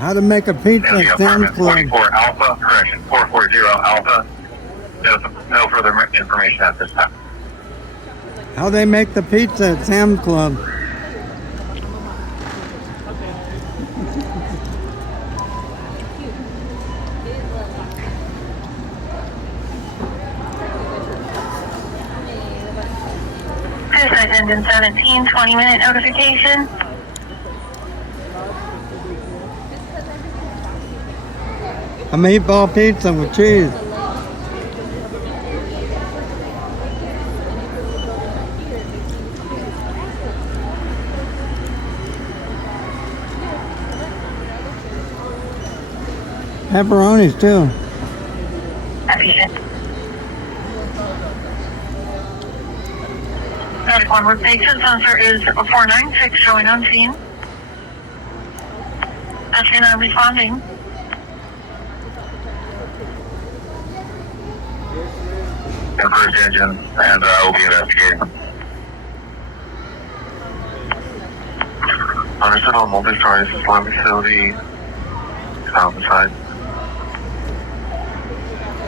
How to make a pizza In the at Sam's apartment Club. 44 Alpha, correction, 440 Alpha. No further information at this time. How they make the pizza at Sam's Club. Suicide engine 17, 20-minute notification. A meatball pizza with cheese. Pepperonis too. Medic 1 with patient sensor is 496 showing on scene. SK9 responding. And first engine, and we'll be investigating. Understood on multi-story Islamic facility. South side.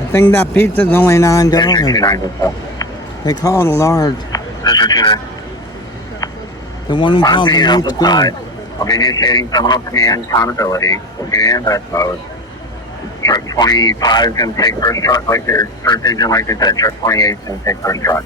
I think that pizza's only $9. They call it a large. District 29. The one who calls it meat's good. I'll be initiating terminal command accountability. We'll be in that mode. Truck 25 is going to take first truck like their first engine, like they said. Truck 28 is going to take first truck.